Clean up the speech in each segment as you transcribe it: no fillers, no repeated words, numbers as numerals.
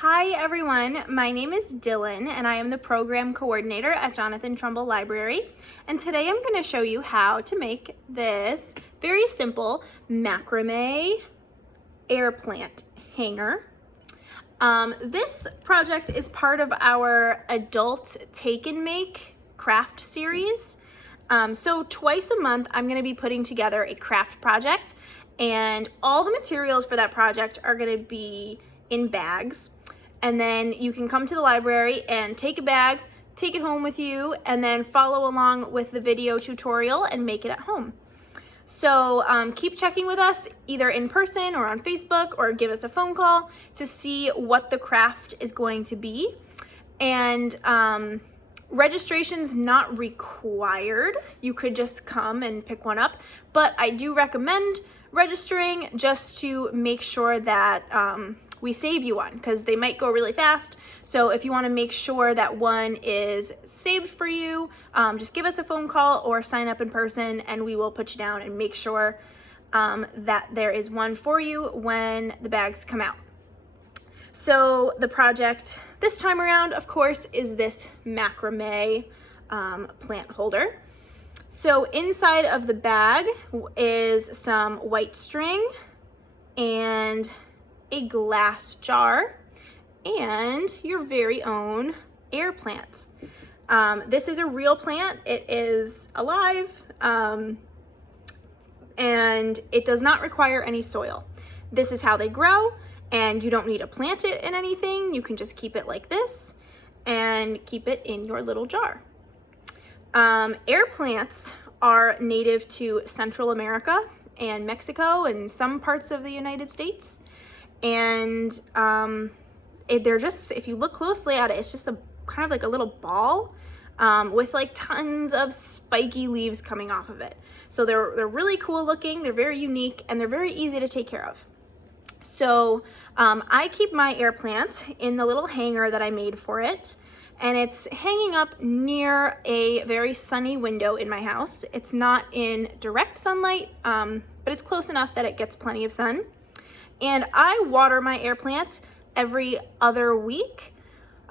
Hi everyone, my name is Dylan and I am the program coordinator at Jonathan Trumbull Library, and today I'm going to show you how to make this very simple macrame air plant hanger. This project is part of our adult take and make craft series. So twice a month I'm going to be putting together a craft project, and all the materials for that project are going to be in bags. And then you can come to the library and take a bag, take it home with you, and then follow along with the video tutorial and make it at home. So keep checking with us either in person or on Facebook, or give us a phone call to see what the craft is going to be. And registration's not required. You could just come and pick one up, but I do recommend registering just to make sure that we save you one, because they might go really fast. So if you want to make sure that one is saved for you, just give us a phone call or sign up in person and we will put you down and make sure that there is one for you when the bags come out. So the project this time around, of course, is this macrame plant holder. So inside of the bag is some white string and a glass jar and your very own air plant. This is a real plant. It is alive and it does not require any soil. This is how they grow, and you don't need to plant it in anything. You can just keep it like this and keep it in your little jar. Air plants are native to Central America and Mexico and some parts of the United States. And they're just, if you look closely at it, it's just a kind of like a little ball with like tons of spiky leaves coming off of it. So they're really cool looking, they're very unique, and they're very easy to take care of. So I keep my air plant in the little hanger that I made for it, and it's hanging up near a very sunny window in my house. It's not in direct sunlight, but it's close enough that it gets plenty of sun. And I water my air plant every other week.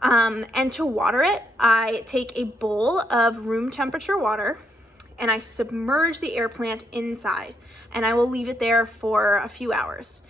And to water it, I take a bowl of room temperature water and I submerge the air plant inside, and I will leave it there for a few hours.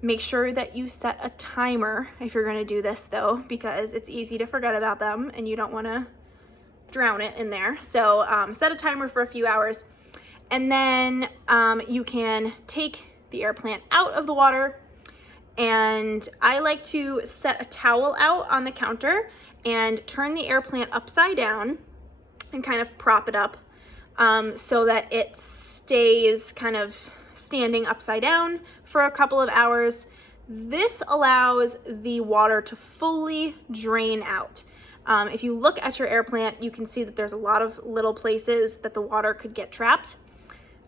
Make sure that you set a timer if you're gonna do this though, because it's easy to forget about them and you don't wanna drown it in there. So set a timer for a few hours, and then you can take the air plant out of the water, and I like to set a towel out on the counter and turn the air plant upside down and kind of prop it up so that it stays kind of standing upside down for a couple of hours. This allows the water to fully drain out. If you look at your air plant, you can see that there's a lot of little places that the water could get trapped.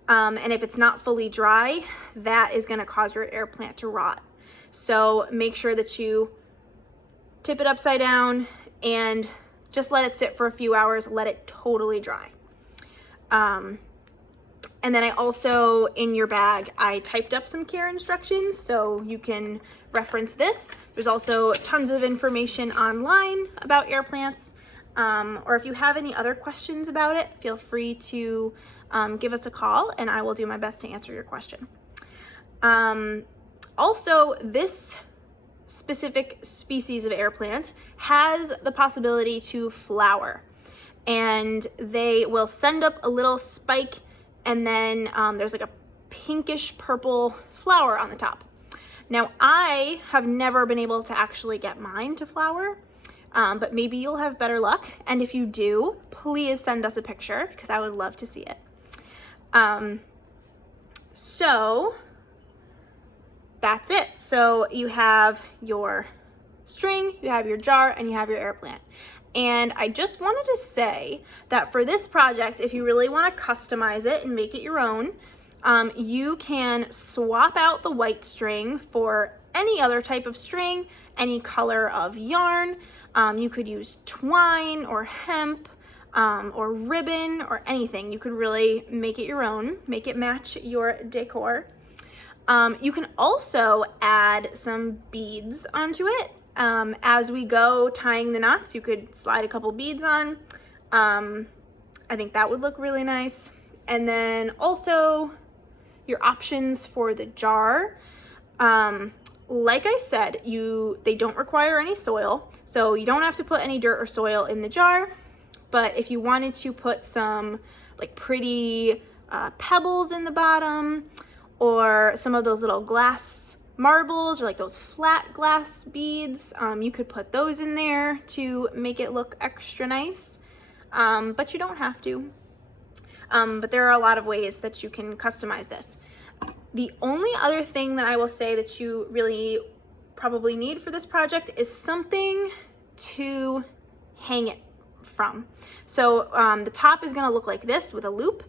And if it's not fully dry, that is going to cause your air plant to rot. So make sure that you tip it upside down and just let it sit for a few hours, let it totally dry. And then I also, in your bag, I typed up some care instructions so you can reference this. There's also tons of information online about air plants. Or if you have any other questions about it, feel free to give us a call and I will do my best to answer your question. Also, this specific species of air plant has the possibility to flower, and they will send up a little spike, and then there's like a pinkish purple flower on the top. Now, I have never been able to actually get mine to flower, but maybe you'll have better luck. And if you do, please send us a picture because I would love to see it. So that's it. So you have your string, you have your jar, and you have your air plant. And I just wanted to say that for this project, if you really want to customize it and make it your own, you can swap out the white string for any other type of string, any color of yarn. You could use twine or hemp or ribbon or anything. You could really make it your own, make it match your decor. You can also add some beads onto it. As we go tying the knots, you could slide a couple beads on. I think that would look really nice. And then also your options for the jar. Like I said, they don't require any soil, so you don't have to put any dirt or soil in the jar. But if you wanted to put some like pretty pebbles in the bottom, or some of those little glass marbles, or like those flat glass beads, you could put those in there to make it look extra nice. But you don't have to. But there are a lot of ways that you can customize this. The only other thing that I will say that you really probably need for this project is something to hang it from. So the top is going to look like this with a loop.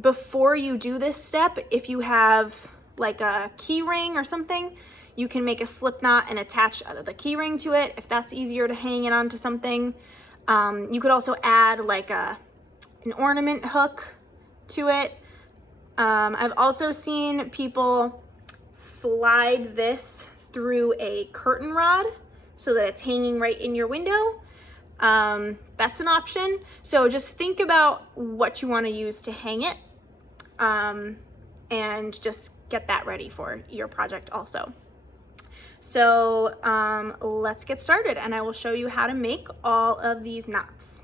Before you do this step, if you have like a key ring or something, you can make a slip knot and attach the key ring to it if that's easier to hang it onto something. You could also add like an ornament hook to it. I've also seen people slide this through a curtain rod so that it's hanging right in your window. That's an option. So just think about what you want to use to hang it, and just get that ready for your project also. So let's get started, and I will show you how to make all of these knots.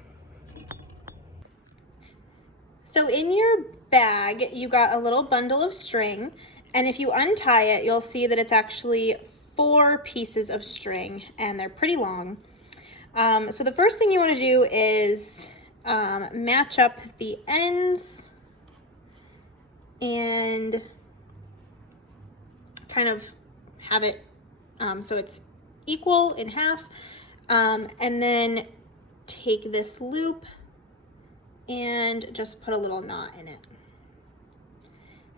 So in your bag, you got a little bundle of string, and if you untie it, you'll see that it's actually 4 pieces of string, and they're pretty long. So the first thing you want to do is match up the ends and kind of have it so it's equal in half, and then take this loop and just put a little knot in it.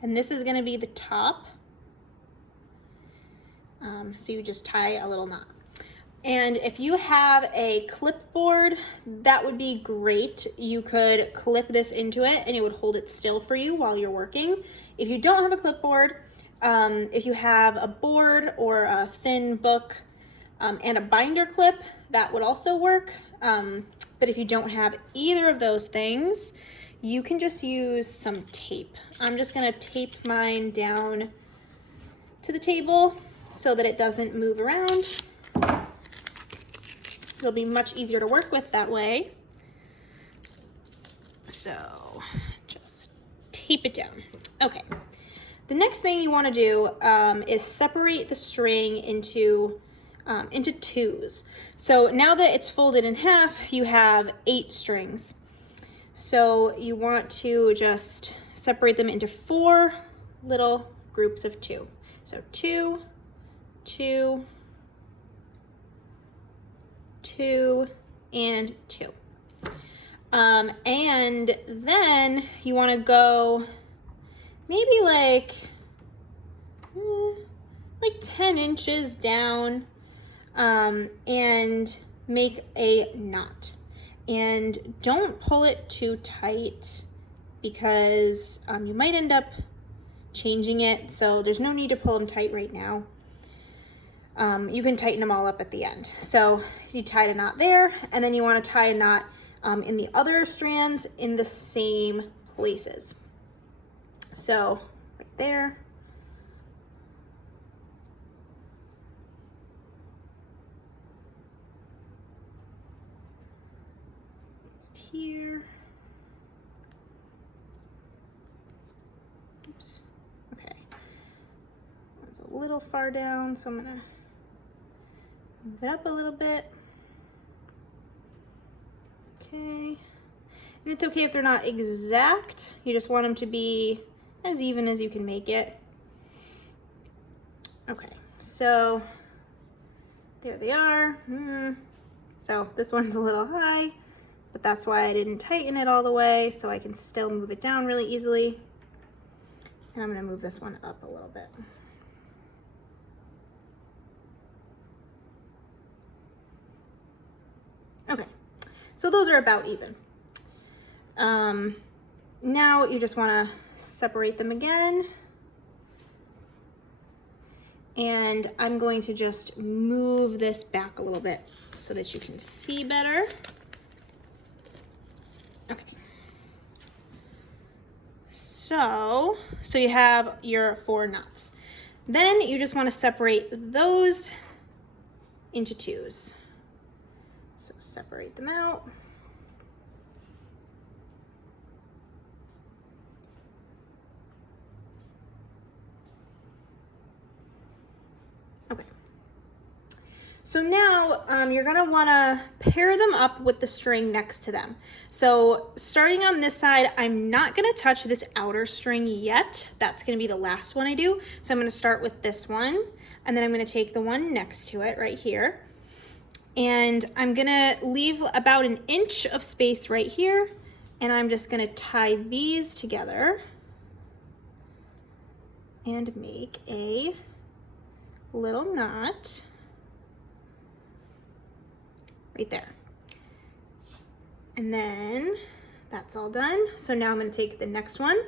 And this is going to be the top. So you just tie a little knot. And if you have a clipboard, that would be great. You could clip this into it and it would hold it still for you while you're working. If you don't have a clipboard, if you have a board or a thin book and a binder clip, that would also work. But if you don't have either of those things, you can just use some tape. I'm just gonna tape mine down to the table so that it doesn't move around. It'll be much easier to work with that way. So just tape it down. Okay. The next thing you want to do is separate the string into twos. So now that it's folded in half, you have 8 strings. So you want to just separate them into 4 little groups of 2. So 2, 2, 2, and 2. And then you want to go maybe like 10 inches down and make a knot. And don't pull it too tight because you might end up changing it. So there's no need to pull them tight right now. You can tighten them all up at the end. So you tied a knot there, and then you want to tie a knot in the other strands in the same places. So right there. Here. Oops. Okay. That's a little far down, so I'm gonna move it up a little bit. Okay. And it's okay if they're not exact. You just want them to be as even as you can make it. Okay, so there they are. So this one's a little high, but that's why I didn't tighten it all the way, so I can still move it down really easily. And I'm gonna move this one up a little bit. Okay, so those are about even. Now you just wanna separate them again And I'm going to just move this back a little bit so that you can see better. Okay. So you have your 4 knots. Then you just want to separate those into 2s. So separate them out. Okay. So now you're gonna wanna pair them up with the string next to them. So starting on this side, I'm not gonna touch this outer string yet. That's gonna be the last one I do. So I'm gonna start with this one, and then I'm gonna take the one next to it right here. And I'm gonna leave about an inch of space right here, and I'm just gonna tie these together and make a little knot right there. And then that's all done. So now I'm gonna take the next one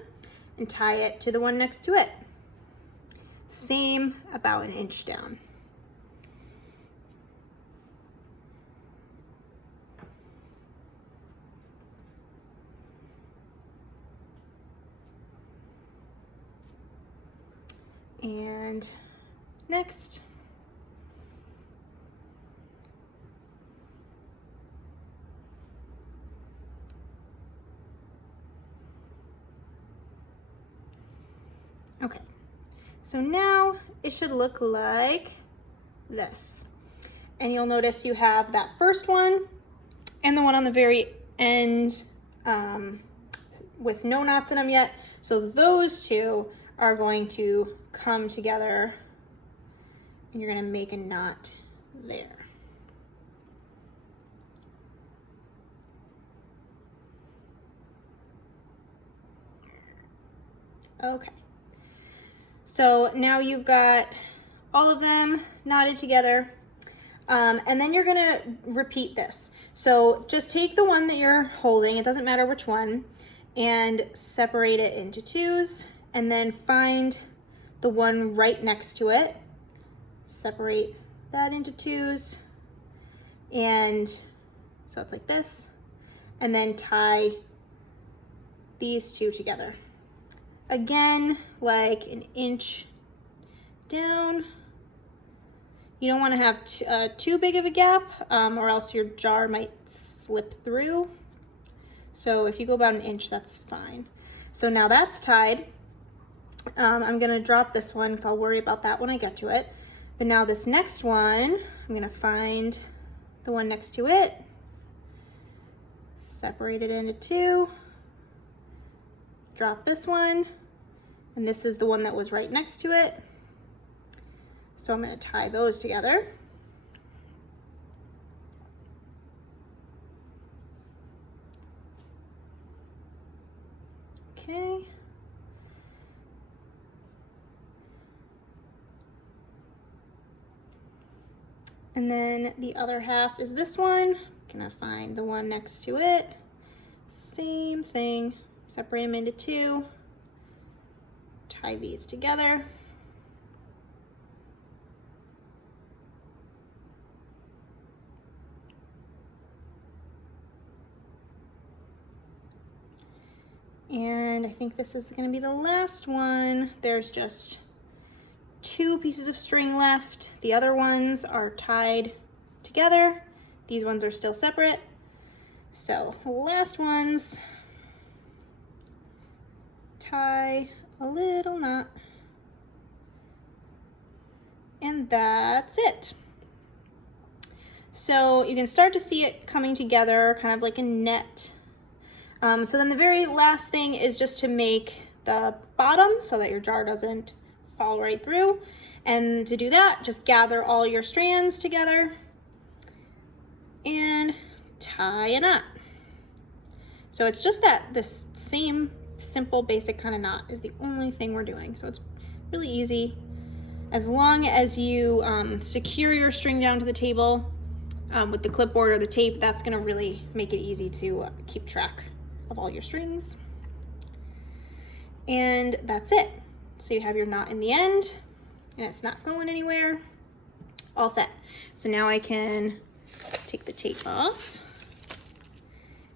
and tie it to the one next to it. Same, about an inch down. And next. Okay, so now it should look like this. And you'll notice you have that first one and the one on the very end with no knots in them yet. So those two are going to come together, and you're going to make a knot there. Okay. So now you've got all of them knotted together, and then you're gonna repeat this. So just take the one that you're holding, it doesn't matter which one, and separate it into 2s, and then find the one right next to it, separate that into 2s, and so it's like this, and then tie these 2 together. Again, like an inch down. You don't want to have too big of a gap, or else your jar might slip through. So if you go about an inch, that's fine. So now that's tied. I'm gonna drop this one because I'll worry about that when I get to it. But now this next one, I'm gonna find the one next to it, separate it into 2, drop this one, and this is the one that was right next to it. So I'm gonna tie those together. Okay. And then the other half is this one. Gonna find the one next to it. Same thing, separate them into 2, tie these together. And I think this is gonna be the last one. There's just 2 pieces of string left. The other ones are tied together. These ones are still separate. So the last ones, tie a little knot, and that's it. So you can start to see it coming together, kind of like a net. So then the very last thing is just to make the bottom so that your jar doesn't fall right through. And to do that, just gather all your strands together and tie a knot. So it's just this same simple basic kind of knot is the only thing we're doing. So it's really easy. As long as you secure your string down to the table with the clipboard or the tape, that's gonna really make it easy to keep track of all your strings. And that's it. So you have your knot in the end, and it's not going anywhere. All set. So now I can take the tape off.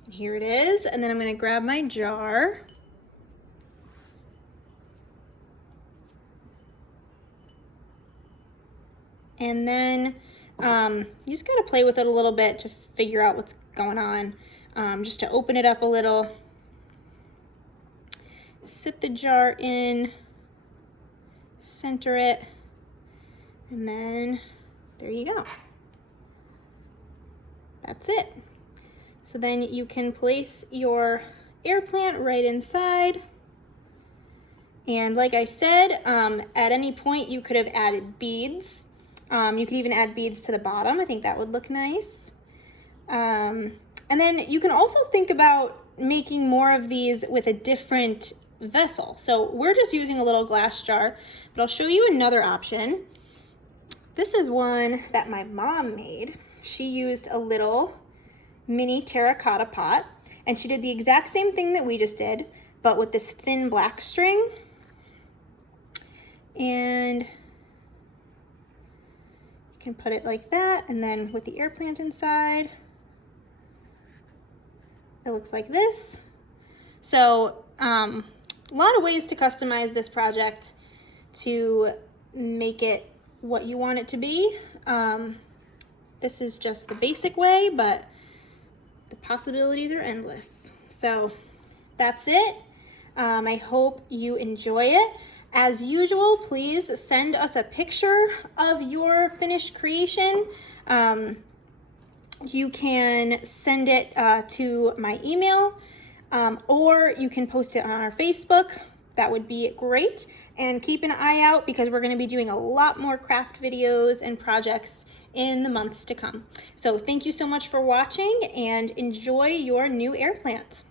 And here it is. And then I'm going to grab my jar. And then you just got to play with it a little bit to figure out what's going on. Just to open it up a little. Sit the jar in. Center it. And then there you go. That's it. So then you can place your air plant right inside. And like I said, at any point you could have added beads. You could even add beads to the bottom. I think that would look nice. And then you can also think about making more of these with a different vessel. So we're just using a little glass jar, but I'll show you another option. This is one that my mom made. She used a little mini terracotta pot, and she did the exact same thing that we just did, but with this thin black string. And you can put it like that, and then with the air plant inside, it looks like this. So a lot of ways to customize this project to make it what you want it to be. This is just the basic way, but the possibilities are endless. So that's it. I hope you enjoy it. As usual, please send us a picture of your finished creation. You can send it to my email, or you can post it on our Facebook. That would be great. And keep an eye out because we're going to be doing a lot more craft videos and projects in the months to come. So thank you so much for watching and enjoy your new air plant.